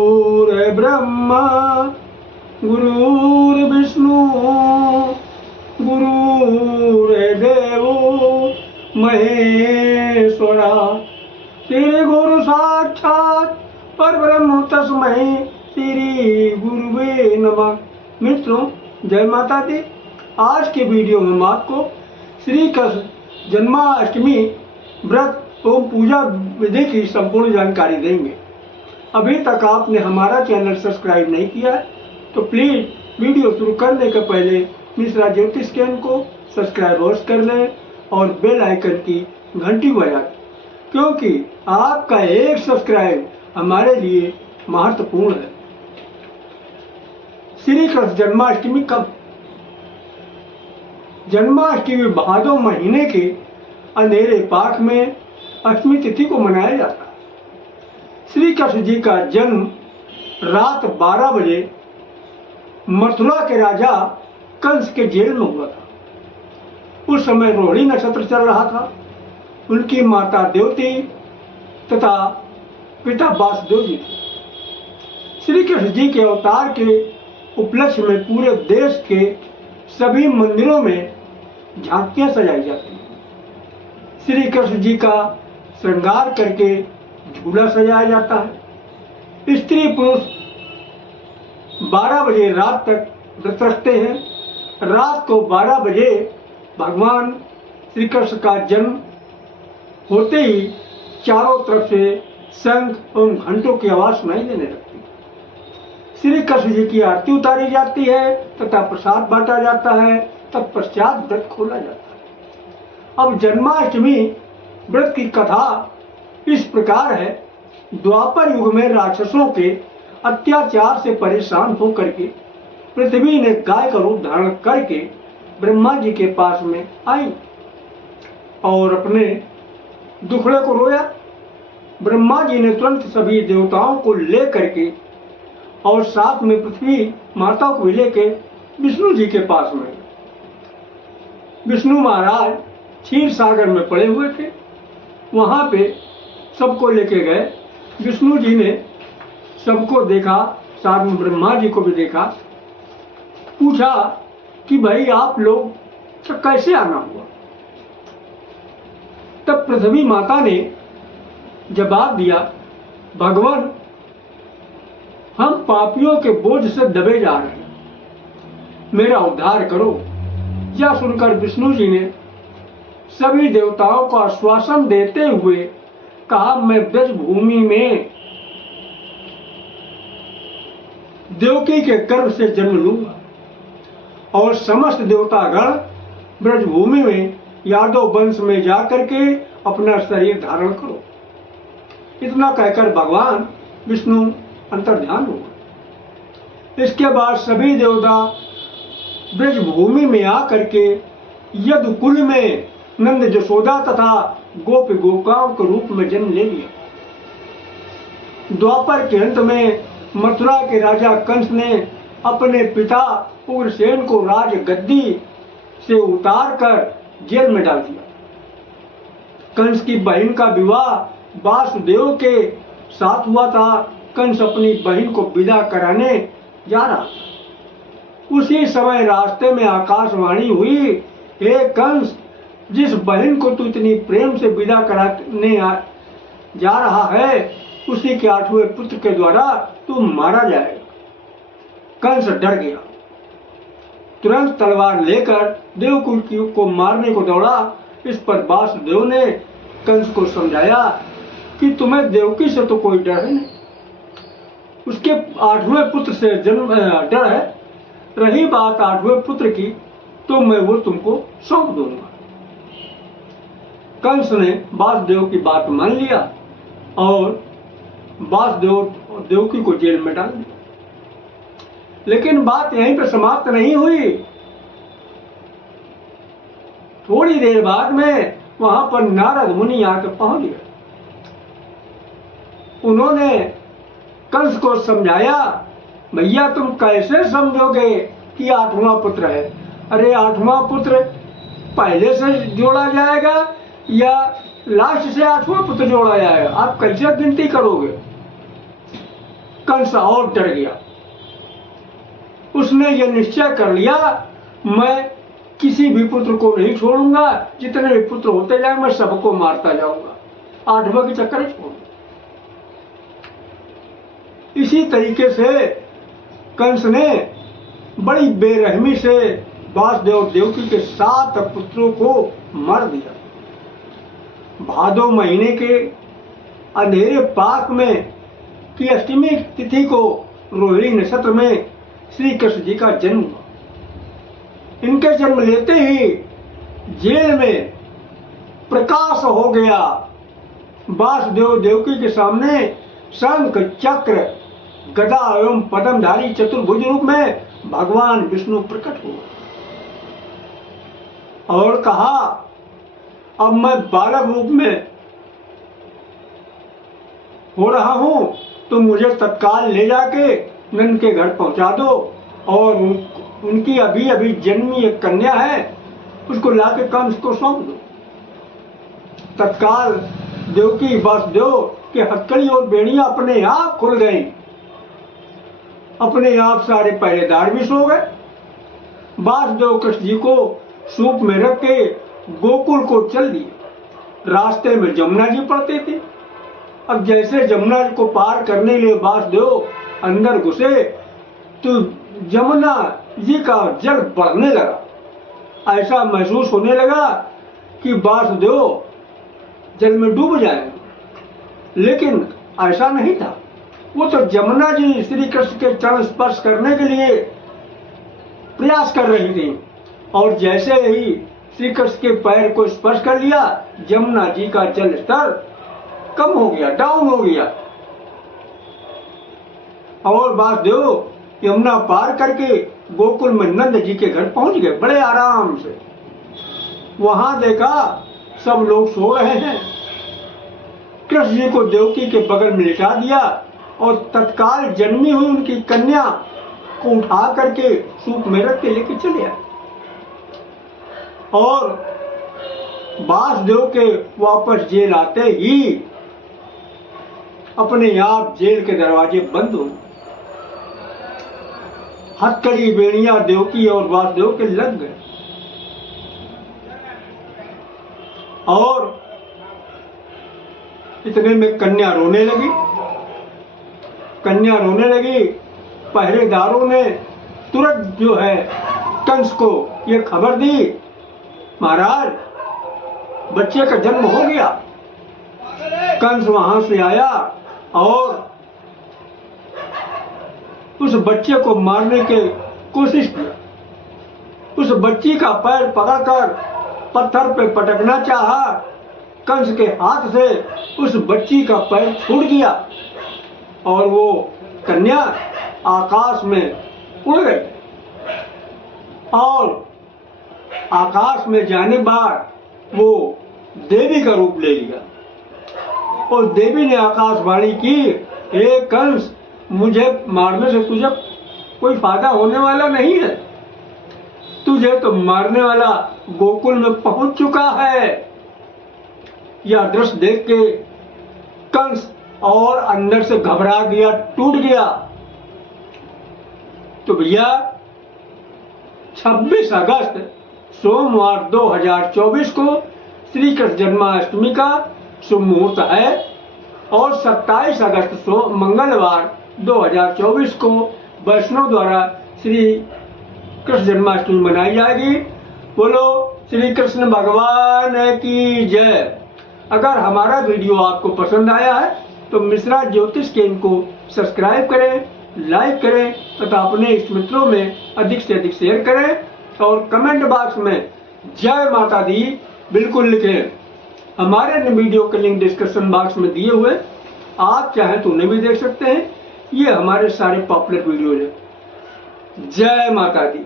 गुरुर्ब्रह्मा गुरुर्विष्णु गुरुर्देवो महेश्वरा। श्री गुरु साक्षात परब्रह्म तस्मै श्री गुरुवे नमः। मित्रों, जय माता दी। आज के वीडियो में हम आपको श्री कृष्ण जन्माष्टमी व्रत एवं पूजा विधि की संपूर्ण जानकारी देंगे। अभी तक आपने हमारा चैनल सब्सक्राइब नहीं किया है तो प्लीज़ वीडियो शुरू करने के पहले मिश्रा ज्योतिष चैनल को सब्सक्राइब अवश्य कर लें और बेल आइकन की घंटी बजा दें, क्योंकि आपका एक सब्सक्राइब हमारे लिए महत्वपूर्ण है। श्री कृष्ण जन्माष्टमी कब? जन्माष्टमी भादो महीने के अंधेरे पाक में अष्टमी तिथि को मनाया जाता है। श्री कृष्ण जी का जन्म रात 12 बजे मथुरा के राजा कंस के जेल में हुआ था। उस समय रोहिणी नक्षत्र चल रहा था। उनकी माता देवती तथा पिता वासुदेव जी थे। श्री कृष्ण जी के अवतार के उपलक्ष्य में पूरे देश के सभी मंदिरों में झांकियां सजाई जाती हैं। श्री कृष्ण जी का श्रृंगार करके झूला सजाया जाता है। स्त्री पुरुष 12 बजे रात तक व्रत रखते हैं। रात को 12 बजे भगवान श्री कृष्ण का जन्म होते ही चारों तरफ से शंख एवं घंटों की आवाज सुनाई देने लगती है। श्री कृष्ण जी की आरती उतारी जाती है तथा प्रसाद बांटा जाता है। तत्पश्चात व्रत खोला जाता है। अब जन्माष्टमी व्रत की कथा इस प्रकार है। द्वापर युग में राक्षसों के अत्याचार से परेशान होकर के पृथ्वी ने गाय का रूप धारण करके ब्रह्मा जी के पास में आई और अपने दुखड़े को रोया। ब्रह्मा जी ने तुरंत सभी देवताओं को ले करके और साथ में पृथ्वी माता को भी लेके विष्णु जी के पास में। विष्णु महाराज क्षीर सागर में पड़े हुए थे। वहां पे सबको लेके गए। विष्णु जी ने सबको देखा, साथ में ब्रह्मा जी को भी देखा। पूछा कि भाई आप लोग तो कैसे आना हुआ? तब पृथ्वी माता ने जवाब दिया, भगवान हम पापियों के बोझ से दबे जा रहे हैं, मेरा उद्धार करो। यह सुनकर विष्णु जी ने सभी देवताओं को आश्वासन देते हुए कहा, मैं ब्रज भूमि में देवकी के गर्भ से जन्म लूंगा और समस्त देवतागण ब्रज भूमि में यादव वंश में जाकर के अपना शरीर धारण करो। इतना कहकर भगवान विष्णु अंतर्ध्यान हुआ। इसके बाद सभी देवता ब्रज भूमि में आकर के यदुकुल में नंद जशोदा तथा गोप गोपिकाओं के रूप में जन्म ले लिया। द्वापर के अंत में मथुरा के राजा कंस ने अपने पिता उग्रसेन को राज गद्दी से उतार कर जेल में डाल दिया। कंस की बहन का विवाह वासुदेव के साथ हुआ था। कंस अपनी बहन को विदा कराने जा रहा था। उसी समय रास्ते में आकाशवाणी हुई, हे कंस, जिस बहन को तू इतनी प्रेम से विदा कराने जा रहा है उसी के 8वें पुत्र के द्वारा तू मारा जाएगा। कंस डर गया। तुरंत तलवार लेकर देवकी को मारने को दौड़ा। इस पर वासुदेव ने कंस को समझाया कि तुम्हें देवकी से तो कोई डर है नहीं, उसके 8वें पुत्र से जन्म डर है। रही बात 8वें पुत्र की तो मैं वो तुमको सौंप दूंगा। कंस ने वासुदेव की बात मान लिया और वासुदेव देवकी को जेल में डाल दिया। लेकिन बात यहीं पर समाप्त नहीं हुई। थोड़ी देर बाद में वहां पर नारद मुनि आकर पहुंच गए। उन्होंने कंस को समझाया, भैया तुम कैसे समझोगे कि 8वां पुत्र है? अरे 8वां पुत्र पहले से जोड़ा जाएगा या लास्ट से 8वां पुत्र जोड़ा जाएगा? आप कैसे गिनती करोगे? कंस और डर गया। उसने यह निश्चय कर लिया, मैं किसी भी पुत्र को नहीं छोड़ूंगा, जितने भी पुत्र होते जाए मैं सबको मारता जाऊंगा, आठवां के चक्कर छोड़ूंगा। इसी तरीके से कंस ने बड़ी बेरहमी से वासुदेव देवकी के 7 पुत्रों को मार दिया। भादो महीने के अंधेरे पाक में की अष्टमी तिथि को रोहिणी नक्षत्र में श्री कृष्ण जी का जन्म हुआ। इनके जन्म लेते ही जेल में प्रकाश हो गया। वासुदेव देवकी के सामने शंख चक्र गदा एवं पद्मधारी चतुर्भुज रूप में भगवान विष्णु प्रकट हुए और कहा, अब मैं बालक रूप में हो रहा हूं, तो मुझे तत्काल ले जाके नंद के घर पहुंचा दो और उनकी अभी अभी जन्मी एक कन्या है, उसको लाके कंस को सौंप दो। तत्काल देवकी वासुदेव के हथकड़ी और बेड़ियां अपने आप खुल गई। अपने आप सारे पहरेदार भी सो गए। वासुदेव कृष्ण जी को सूप में रख के गोकुल को चल दिए। रास्ते में जमुना जी पड़ते थे। अब जैसे जमुना जी को पार करने के लिए वासुदेव अंदर घुसे तो जमुना जी का जल बढ़ने लगा। ऐसा महसूस होने लगा कि वासुदेव जल में डूब जाएंगे, लेकिन ऐसा नहीं था। वो तो जमुना जी श्री कृष्ण के चरण स्पर्श करने के लिए प्रयास कर रही थी और जैसे ही श्री कृष्ण के पैर को स्पर्श कर लिया, जमुना जी का जल स्तर कम हो गया, डाउन हो गया और वासुदेव यमुना पार करके गोकुल में नंद जी के घर पहुंच गए बड़े आराम से। वहां देखा सब लोग सो रहे हैं। कृष्ण जी को देवकी के बगल में लिटा दिया और तत्काल जन्मी हुई उनकी कन्या को उठा करके सूप में रख के लेके चले आए और वासुदेव के वापस जेल आते ही अपने आप जेल के दरवाजे बंद हो। हथकड़ी बेड़ियां देवकी और वासुदेव के लग गए और इतने में कन्या रोने लगी। कन्या रोने लगी। पहरेदारों ने तुरंत जो है कंस को ये खबर दी, महाराज बच्चे का जन्म हो गया। कंस वहां से आया और उस बच्चे को मारने की कोशिश किया। उस बच्ची का पैर पकड़कर पत्थर पे पटकना चाहा। कंस के हाथ से उस बच्ची का पैर छूट गया और वो कन्या आकाश में उड़ गई और आकाश में जाने बाद वो देवी का रूप ले लिया और देवी ने आकाशवाणी की, हे कंस, मुझे मारने से तुझे कोई फायदा होने वाला नहीं है। तुझे तो मारने वाला गोकुल में पहुंच चुका है। यह दृश्य देख के कंस और अंदर से घबरा गया, टूट गया। तो भैया 26 अगस्त सोमवार 2024 को श्री कृष्ण जन्माष्टमी का शुभ मुहूर्त है और 27 अगस्त मंगलवार 2024 को वैष्णव द्वारा श्री कृष्ण जन्माष्टमी मनाई जाएगी। बोलो श्री कृष्ण भगवान की जय। अगर हमारा वीडियो आपको पसंद आया है तो मिश्रा ज्योतिष के इनको सब्सक्राइब करें, लाइक करें तथा अपने इष्ट मित्रों में अधिक से अधिक शेयर करें और कमेंट बॉक्स में जय माता दी बिल्कुल लिखें। हमारे वीडियो के लिंक डिस्क्रिप्शन बॉक्स में दिए हुए, आप चाहें तो उन्हें भी देख सकते हैं। ये हमारे सारे पॉपुलर वीडियोज हैं। जय माता दी।